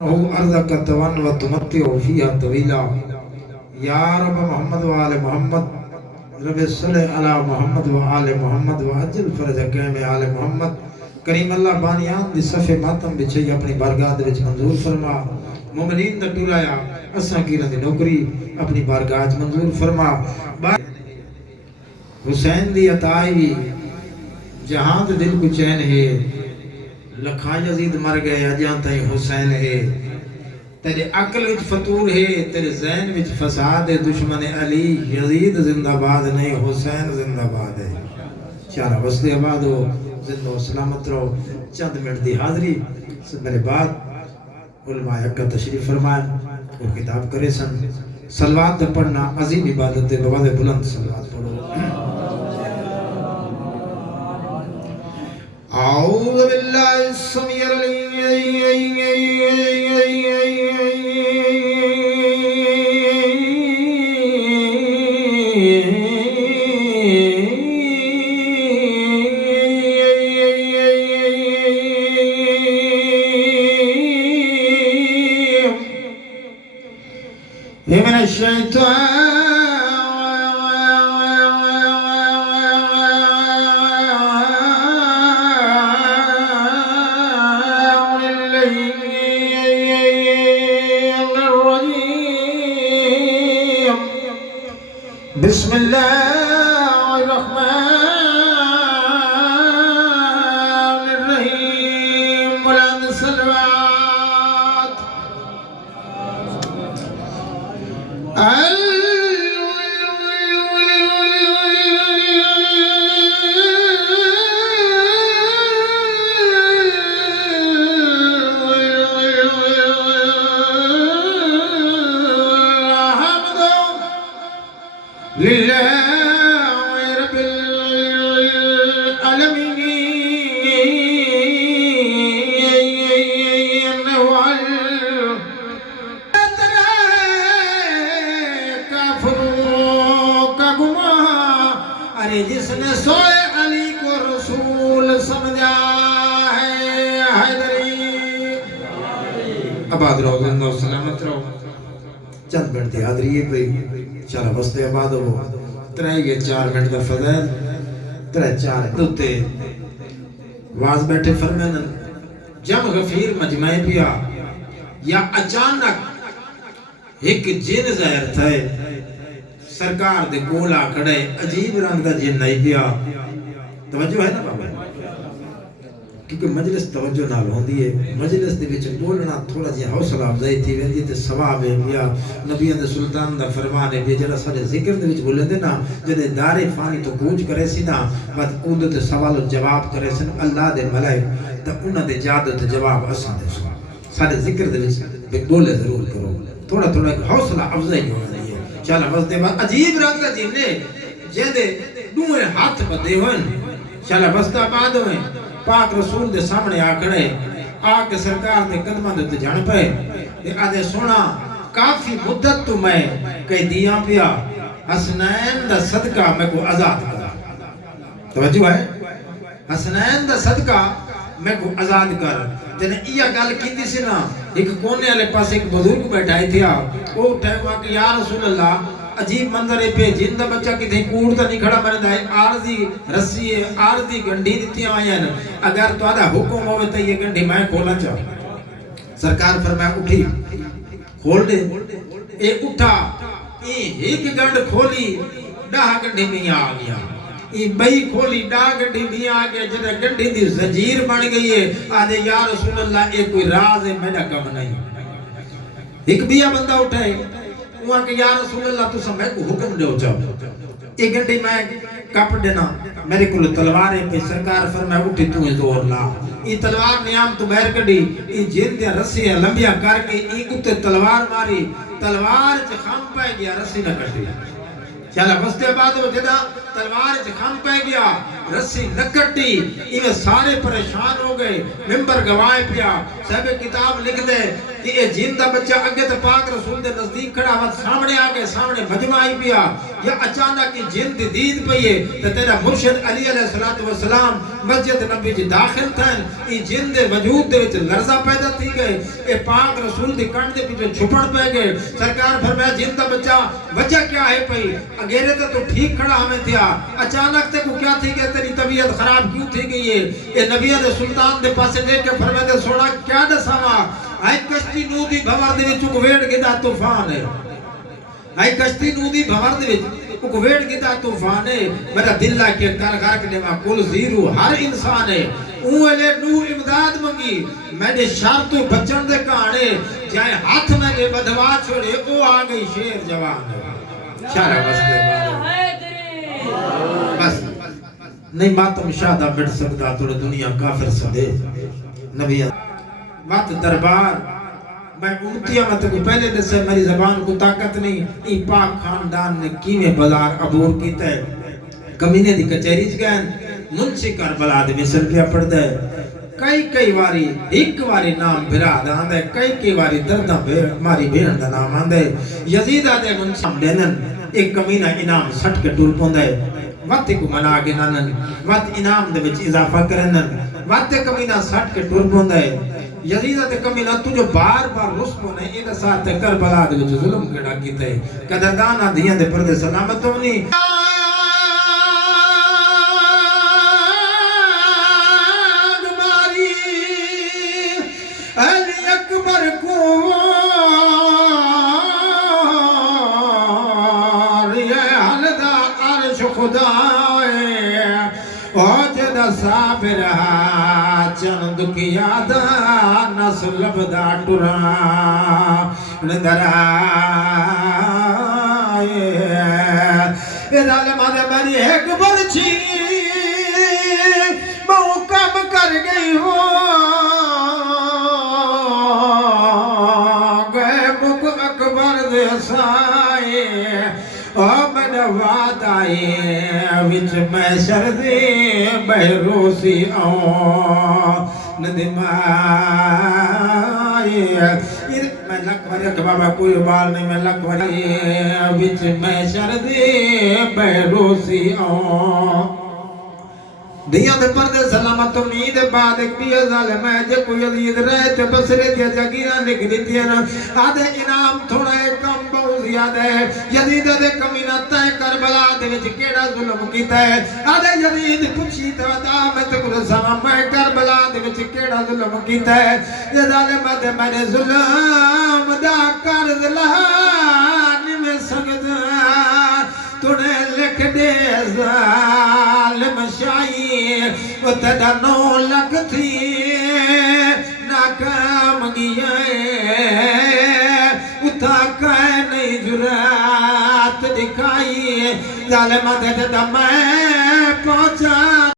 أرضك تون وتمتع فيها طويلا يا رب محمد وآل محمد رب صل على محمد وآل محمد وعجل فرجك میں آل محمد کریم اللہ بانیان دی صفے ماتم بچھئی اپنی بارگاہ دے وچ منظور فرما مومنین دا ٹولایا اساں کیراں دی نوکری اپنی بارگاہ وچ منظور فرما حسین دی عطائی جہاں دے دل کو چین ہے لکھاں یزید مر گئے اجاں تائیں حسین ہے تیرے عقل وچ فتور ہے تیرے ذہن وچ فساد ہے دشمن علی یزید زندہ باد نہیں حسین زندہ باد ہے چارہ وسط آباد ہو زندہ و سلامت رہو چند منٹ دی حاضری میرے بعد علماء اکا تشریف فرمائیں وہ کتاب کرے سن صلوات پڑھنا عظیم عبادت ہے بواز بلند صلوات پڑھو أعوذ بالله السميع العليم من الشيطان بسم الله الرحمن الرحيم بلند صلوات لله رب العالمين کافروں کا گماں ارے جس نے سوئے علی کو رسول سمجھا ہے حیدری آباد رہو زندہ و سلامت رہو چند منٹ دی حاضری ہے بھئی چارہ بستے آباد ہو ترہی گئے 4 منٹ دا فضائل ترہ 4 دوتے واز بیٹھے فرمینن جب غفیر مجمع پیا یا اچانک ایک جن ظاہر تھے سرکار دے کولا کھڑے عجیب رنگ دا جن نہیں پیا توجہ ہے نا بابا کیونکہ مجلس توجہ نال ہوندی ہے مجلس دے وچ بولنا تھوڑا جہا حوصلہ افزائی تھی ویندی تے ثواب ہے یا نبیوں دے سلطان دا فرمان ہے جڑا سارے ذکر دے وچ بولندے نا جدے دار فانی تو کوچ کرے سی نا بعد اودے تے سوال و جواب کرے سن اللہ دے ملائک تے انہاں دے جاد تے جواب اساں دے سارے ذکر دے وچ بولے ضرور کرو تھوڑا تھوڑا حوصلہ افزائی ہونی ہے چل واسطے عجیب رنگ دا جن نے جے دوے ہاتھ بدے ہون چل واسطہ بعد ہوئے پاک رسول دے سامنے آ کھڑے آ کے سرکار دے قدماں دے جان پے تے آدے سونا کافی مدت تو میں کئی دیاں پیا حسنین دا صدقہ میں کو آزاد کرا توجہ ہے حسنین دا صدقہ میں کو آزاد کر تے نے یہ گل کیتی سی نا ایک کونے والے پاس ایک بزرگ بیٹھا تھیا او اٹھے ہوا کہ یا رسول اللہ عجیب منظر ہے پہ جن دا بچہ کتیں کوڑ تا نہیں کھڑا مرد ہے آرزی رسی ہے آرزی گنڈی دیتی آئیں اگر تو آدھا حکم ہوئے تا یہ گنڈی میں کھولا چاہوں سرکار فرمایا اٹھی کھول دے اے اٹھا ایک گنڈ کھولی ڈاہ گنڈی میں آ گیا بئی کھولی ڈاہ گنڈی میں آ گیا جنہ گنڈی دی زنجیر بن گئی ہے آدھے یا رسول اللہ ایک کوئی راز ہے میرا کم نہیں ایک بیا بندہ اٹھائے وہاں کہ یا رسول اللہ تو سمجھے کو حکم دے جاؤ ایک گھنٹے میں کپ دینا میرے کو تلوار ہے پہ سرکار فرمائے اٹھی تو زور لا یہ تلوار نیام تو بہر کڑی یہ جن دیا رسی ہے لمبیا کر کے یہ کتے تلوار ماری تلوار چھ خام پائے گیا رسی نہ کٹی چلا بستے بعد وہ جدا تلوار چھ خام پائے گیا رسی نہ کٹی یہ سارے پریشان ہو گئے ممبر گواہ پیا صاحب کتاب لکھ دے کہ اے جن دا بچہ اگے تے پاک رسول دے نزدیک کھڑا وقت سامنے آگے سامنے مجمع آئی پیا یا اچانک کی جن دی دید پئیے تے تیرا مرشد علی علیہ السلام مسجد نبی جی داخل تھن ای جن دے وجود دے وچ لرزہ پیدا تھی گئے اے پاک رسول دی کن دے پیچھے چھپن پہ گئے سرکار فرمایا جن دا بچہ وجہ کیا ہے پئی اگیرے تے تو ٹھیک کھڑا ہمیں تھیا اچانک تے کو کیا تھی کہ تیری طبیعت خراب کیوں تھی گئی ہے اے نبی علیہ سلطان دے پاسے دیکھ کے فرمایا دے سونا کیا دساوا آئی کشتی نو دی بھور دے وچ کو ویڑ گدا طوفان ہے آئی کشتی نو دی بھور دے وچ کو ویڑ گدا طوفان ہے میرا دل لا کے کر غرق نے ما کل زیرو ہر انسان ہے اولے نو امداد منگی میں نے شر تو بچن دے کہانے جائے ہاتھ میں نے بدوا چھوڑے او آ گئی شیر جوان شارہ بس دے بس نہیں ماتم شادہ بڑھ سکتا توڑے دنیا کافر سدے نبی وقت دربار میں امتیاں میں تک پہلے دسے میری زبان کو طاقت نہیں ای پاک خاندان نے کیویں بازار عبور کیتا ہے کمینے دی کچہری چ گئے منشی کربلا دے مثل پیا پڑھدا ہے کئی واری ایک واری نام بھرا داندا ہے کئی واری درداں ماری بہن دا نام آندا ہے یزیدہ دے منصب دینن ایک کمینہ انعام سٹ کے ٹر پوندا ہے وقت کو منا کے نانن وقت انعام دے وچ اضافہ کرنن وقت کمینہ سٹ کے ٹر پوندا ہے یزیدہ تے کمینہ تجھو بار رسموں نے ایدہ ساتھ کربلا دے وچ ظلم کڑا کیتا ہے قدردانہ دیاں دے پردے سلامت ہونی علی اکبر کو یہ حلدہ عرش خدائے اوجد صابر چند کیا دا نسل بدا ٹرا ندر آئے ظالمہ دے بری ایک برچی بہو کم کر گئی ہو گئے بک اکبر دے سائے من وعد آئے وچ میں شردے بہروسی آؤں ندم آئے میں لکھ بھریا کہ بابا کوئی بال نہیں میں لکھ بھریا وچ میں شردے بہروسی آؤں دیاں دے پردے سلامت امید بعد ایک بھی ظالم ہے جے کوئی عزید رہے تے بسرے دیا جگیرہ نکلی دینا آدھے انعام تھوڑا ایک کم بہت زیادہ ہے یزید دے کمینہ تے کربلا دے وچ کیڑا ظلم کیتا ہے آدھے یزید پوچھی تے ودا میں تے کل سما میں کربلا دے وچ کیڑا ظلم کیتا ہے یہ ظالم دے میں نے ظلم دا قرض لہانی میں سگدا تونے لکھ دے ظالم شائی وہ تیرا 9 لکھ تھی ناکام گیا اتھا کہے نہیں جرات دکھائی ظالمہ دے میں پہنچا